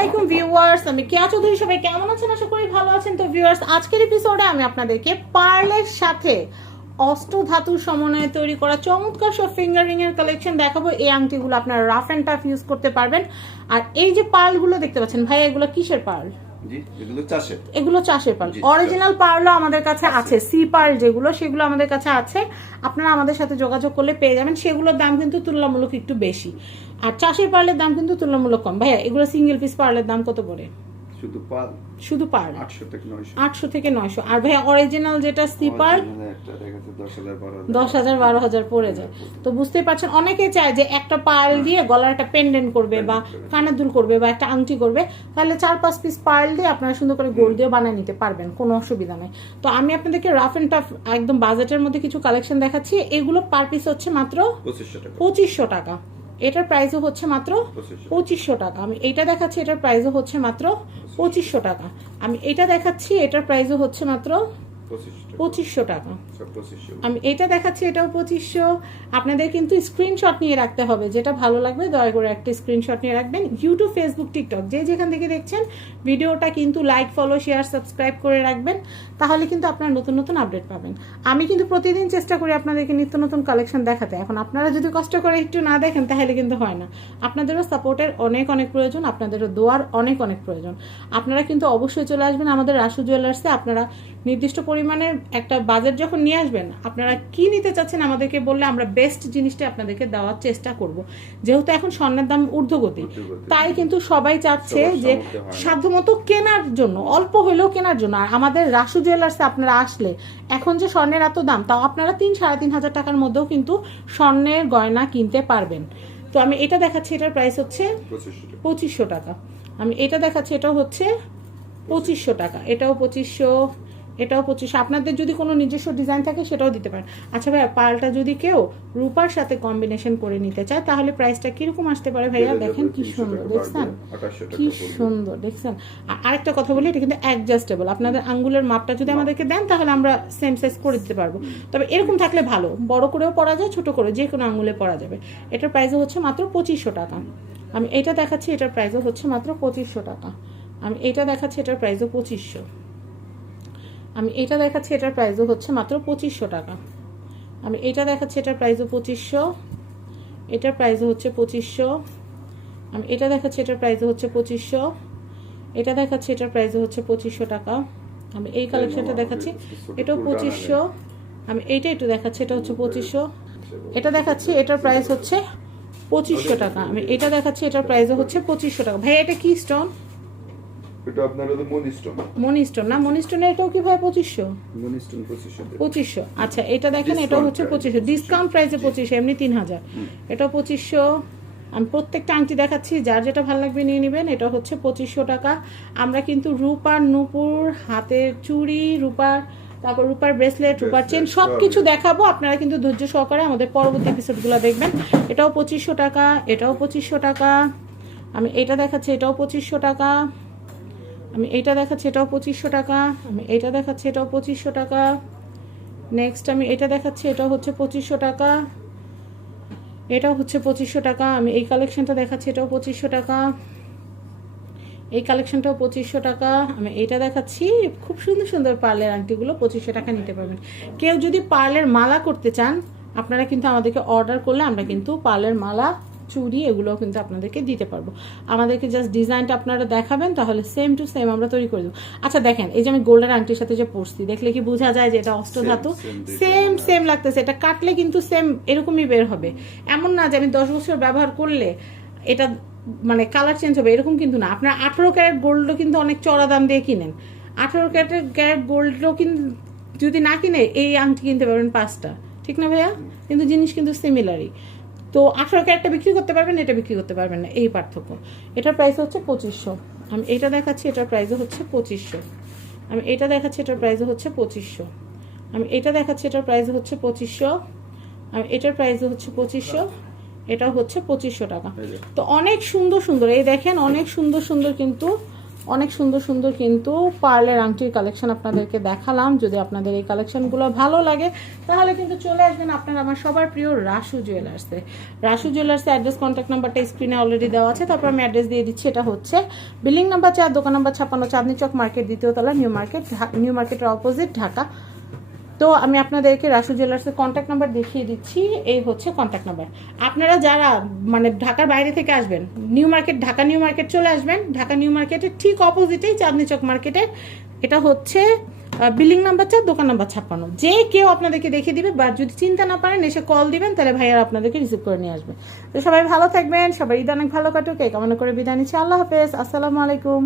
আলাইকুম ভিউয়ার্স, আমি কেয়া চৌধুরী সবাই কেমন আছেন? আশা করি ভালো আছেন। তো ভিউয়ার্স, আজকের এপিসোডে আমি আপনাদেরকে পার্লের সাথে অষ্ট ধাতুর সমন্বয়ে তৈরি করা চমৎকার সব ফিঙ্গারিং এর কালেকশন দেখাবো। এই আংটিগুলো আপনারা রাফ অ্যান্ড টাফ ইউজ করতে পারবেন। আর এই যে পার্লগুলো দেখতে পাচ্ছেন ভাই এগুলো কিসের পার্ল? এগুলো চাষের। পাল। অরিজিনাল পার্লও আমাদের কাছে আছে সি পার্ল যেগুলো সেগুলো আমাদের কাছে আছে। আপনারা আমাদের সাথে যোগাযোগ করলে পেয়ে যাবেন। সেগুলোর দাম কিন্তু তুলনামূলক একটু বেশি। আর চাষের পার্লের দাম কিন্তু তুলনামূলক কম। ভাইয়া এগুলো সিঙ্গেল পিস পার্লের দাম কত পড়ে শুধু পাল শুধু পার্ল আটশো থেকে নয়শো। আটশো থেকে নয়শো। আর ভাইয়া অরিজিনাল যেটা সি পার্ল Original একটা হাজার বারো হাজার। পড়ে যায়। তো বুঝতেই পারছেন অনেকে চায় যে একটা পার্ল দিয়ে গলার একটা পেন্ডেন্ট করবে বা কানের দুল করবে বা একটা আংটি করবে। তাহলে চার পাঁচ পিস পার্ল দিয়ে আপনারা সুন্দর করে গোল দিয়ে বানিয়ে নিতে পারবেন কোনো অসুবিধা নেই। তো আমি আপনাদেরকে রাফ এন্ড টাফ একদম বাজেটের মধ্যে কিছু কালেকশন দেখাচ্ছি। এগুলো পার পিস হচ্ছে মাত্র পঁচিশশো টাকা। পঁচিশশো টাকা। এটার প্রাইসও হচ্ছে মাত্র পঁচিশশো টাকা। আমি এটা দেখাচ্ছি এটার প্রাইসও হচ্ছে মাত্র পঁচিশশো টাকা। আমি এটা দেখাচ্ছি এটার প্রাইসও হচ্ছে মাত্র পঁচিশশো টাকা। পঁচিশশো। আমি এটা দেখাচ্ছি এটাও পঁচিশশো। আপনাদের কিন্তু স্ক্রিনশট নিয়ে রাখতে হবে। যেটা ভালো লাগবে দয়া করে একটা স্ক্রিনশট নিয়ে রাখবেন। ইউটিউব ফেসবুক টিকটক যে যেখান থেকে দেখছেন ভিডিওটা কিন্তু লাইক ফলো শেয়ার সাবস্ক্রাইব করে রাখবেন। তাহলে কিন্তু আপনারা নতুন নতুন আপডেট পাবেন। আমি কিন্তু প্রতিদিন চেষ্টা করি আপনাদেরকে নিত্য নতুন কালেকশন দেখাতে। এখন আপনারা যদি কষ্ট করে একটু না দেখেন তাহলে কিন্তু হয় না। আপনাদেরও সাপোর্টের অনেক অনেক প্রয়োজন। আপনাদেরও দোয়ার অনেক অনেক প্রয়োজন। আপনারা কিন্তু অবশ্যই চলে আসবেন আমাদের রাসু জুয়েলার্সে আপনারা নির্দিষ্ট পরিমাণে একটা বাজেট যখন নিয়ে আসবেন আপনারা কি নিতে চাচ্ছেন আমাদেরকে বললে আমরা বেস্ট জিনিসটা আপনাদেরকে দেওয়ার চেষ্টা করব। যেহেতু এখন স্বর্ণের দাম ঊর্ধ্বগতি। তাই কিন্তু সবাই চাচ্ছে যে। সাধ্যমতো কেনার জন্য অল্প হলেও কেনার জন্য। আর আমাদের রাসু জুয়েলার্সে আপনারা আসলে এখন যে স্বর্ণের এত দাম তাও আপনারা তিন সাড়ে তিন হাজার টাকার মধ্যেও কিন্তু স্বর্ণের গয়না কিনতে পারবেন। তো আমি এটা দেখাচ্ছি এটার প্রাইস হচ্ছে পঁচিশশো টাকা। পঁচিশশো টাকা। আমি এটা দেখাচ্ছি এটাও হচ্ছে পঁচিশশো টাকা। এটাও পঁচিশশো এটাও পঁচিশশো। আপনাদের যদি কোনো নিজস্ব ডিজাইন থাকে সেটাও দিতে পারেন। আচ্ছা ভাইয়া পালটা যদি কেউ রূপার সাথে কম্বিনেশন করে নিতে চায় তাহলে প্রাইসটা কীরকম আসতে পারে ভাইয়া? দেখেন কি সুন্দর দেখছেন? কি সুন্দর দেখছেন? আরেকটা কথা বলি এটা কিন্তু অ্যাডজাস্টেবল আপনাদের আঙ্গুলের মাপটা যদি আমাদেরকে দেন তাহলে আমরা সেম সাইজ করে দিতে পারব। তবে এরকম থাকলে ভালো। বড় করেও পরা যায় ছোট করে যে কোনো আঙ্গুলে পরা যাবে। এটার প্রাইসও হচ্ছে মাত্র পঁচিশশো টাকা। আমি এটা দেখাচ্ছি এটার প্রাইসও হচ্ছে মাত্র পঁচিশশো টাকা। আমি এটা দেখাচ্ছি এটার প্রাইসও পঁচিশশো। আমি এটা দেখাচ্ছি এটার প্রাইসও হচ্ছে মাত্র পঁচিশশো টাকা। আমি এটা দেখাচ্ছি এটার প্রাইসও পঁচিশশো। এটার প্রাইসও হচ্ছে পঁচিশশো। আমি এটা দেখাচ্ছি এটার প্রাইসও হচ্ছে পঁচিশশো। এটা দেখাচ্ছি এটার প্রাইসও হচ্ছে পঁচিশশো টাকা। আমি এই কালেকশনটা দেখাচ্ছি এটাও পঁচিশশো। আমি এইটা একটু দেখাচ্ছি এটা হচ্ছে পঁচিশশো। এটা দেখাচ্ছি এটার প্রাইস হচ্ছে পঁচিশশো টাকা। আমি এটা দেখাচ্ছি এটার প্রাইসও হচ্ছে পঁচিশশো টাকা। ভাই এটা কি স্টোন এটা আপনার হলো মনিস্টোন। মনি স্টোন না মনি স্টোনের এটাও কি ভাই পঁচিশশো? মনিস্টোন পঁচিশশো টাকা। পঁচিশশো। আচ্ছা এটা দেখেন এটা হচ্ছে price, পঁচিশশো। ডিসকাউন্ট প্রাইসে পঁচিশশো এমনি তিন হাজার। এটাও পঁচিশশো। আমি প্রত্যেকটা আংটি দেখাচ্ছি যার যেটা ভালো লাগবে নিয়ে নেবেন এটা হচ্ছে পঁচিশশো টাকা। আমরা কিন্তু রূপার নুপুর হাতের চুড়ি রূপার তারপর রূপার ব্রেসলেট রূপার চেন সব কিছু দেখাবো। আপনারা কিন্তু ধৈর্য সহকারে আমাদের পরবর্তী এপিসোডগুলো দেখবেন। এটাও পঁচিশশো টাকা এটাও পঁচিশশো টাকা। আমি এটা দেখাচ্ছি এটাও পঁচিশশো টাকা। আমি এইটা দেখাচ্ছি, এটাও পঁচিশশো টাকা, আমি এটা দেখাচ্ছি, এটাও পঁচিশশো টাকা। নেক্সট আমি এটা দেখাচ্ছি, এটাও হচ্ছে পঁচিশশো টাকা। এটাও হচ্ছে পঁচিশশো টাকা, আমি এই কালেকশনটা দেখাচ্ছি, এটাও পঁচিশশো টাকা। এই কালেকশনটাও পঁচিশশো টাকা, আমি এটা দেখাচ্ছি, খুব সুন্দর সুন্দর পার্লের আংটিগুলো পঁচিশশো টাকা নিতে পারবেন। কেউ যদি পার্লের মালা করতে চান, আপনারা কিন্তু আমাদেরকে অর্ডার করলে আমরা কিন্তু পার্লের মালা চুড়ি এগুলো কিন্তু আপনাদেরকে দিতে পারব। আমাদেরকে জাস্ট ডিজাইনটা আপনারা দেখাবেন তাহলে সেম টু সেম আমরা তৈরি করে দেবো। আচ্ছা দেখেন এই যে আমি গোল্ডের আংটির সাথে যে পরছি দেখলে কি বোঝা যায় যে এটা অষ্টধাতু সেম সেম লাগতেছে। এটা কাটলে কিন্তু সেম এরকমই বের হবে। এমন না যে আমি দশ বছর ব্যবহার করলে এটা মানে কালার চেঞ্জ হবে এরকম কিন্তু না। আপনার আঠেরো ক্যারেট গোল্ডও কিন্তু অনেক চড়া দাম দিয়ে কিনেন। আঠেরো ক্যারেট ক্যারেট গোল্ডও কিন্তু যদি না কিনে এই আংটি কিনতে পারবেন পাঁচটা। ঠিক না ভাইয়া? কিন্তু জিনিস কিন্তু সিমিলারই তো আঠেরো ক্যারেটটা বিক্রি করতে পারবেন এটা বিক্রি করতে পারবেন না। এই পার্থক্য। এটার প্রাইস হচ্ছে পঁচিশশো। আমি এটা দেখাচ্ছি এটার প্রাইসও হচ্ছে পঁচিশশো। আমি এটা দেখাচ্ছি এটার প্রাইসও হচ্ছে পঁচিশশো। আমি এটা দেখাচ্ছি এটার প্রাইস হচ্ছে পঁচিশশো। আমি এটার প্রাইস হচ্ছে পঁচিশশো। এটা হচ্ছে পঁচিশশো টাকা। তো অনেক সুন্দর সুন্দর এই দেখেন অনেক সুন্দর সুন্দর কিন্তু অনেক সুন্দর সুন্দর কিন্তু পার্লের আংটির কালেকশন আপনাদেরকে দেখালাম। যদি আপনাদের এই কালেকশনগুলো ভালো লাগে, তাহলে কিন্তু চলে আসবেন আপনার আমার সবার প্রিয় রাসু জুয়েলার্সে রাসু জুয়েলার্সে অ্যাড্রেস কন্ট্যাক্ট নাম্বারটা স্ক্রিনে অলরেডি দেওয়া আছে। তারপর আমি অ্যাড্রেস দিয়ে দিচ্ছি, এটা হচ্ছে বিল্ডিং নাম্বার চার, দোকান নাম্বার ছাপ্পান্ন, চাঁদনি চক মার্কেট দ্বিতীয় তলা নিউ মার্কেট নিউ মার্কেটের অপোজিট ঢাকা। তো আমি আপনাদেরকে রাসু জুয়েলার্সের কন্ট্যাক্ট নাম্বার দেখিয়ে দিচ্ছি, এই হচ্ছে কন্ট্যাক্ট নাম্বার আপনারা যারা মানে ঢাকার বাইরে থেকে আসবেন, new market, Dhaka new market চলে আসবেন, ঢাকা নিউ মার্কেটের ঠিক অপোজিটেই চাঁদনি চক মার্কেটের, এটা হচ্ছে বিল্ডিং নাম্বার চার দোকান নাম্বার ছাপ্পান্ন। যে কেউ আপনাদেরকে দেখিয়ে দিবে বা যদি চিন্তা না পারেন, এসে কল দিবেন, তাহলে ভাইয়ার আপনাদেরকে রিসিভ করে নিয়ে আসবে। তো সবাই ভালো থাকবেন, সবাই ঈদ অনেক ভালো কাটুক, এই কামনা করে বিদায় নিচ্ছি। আল্লাহ হাফেজ, আসসালামু আলাইকুম।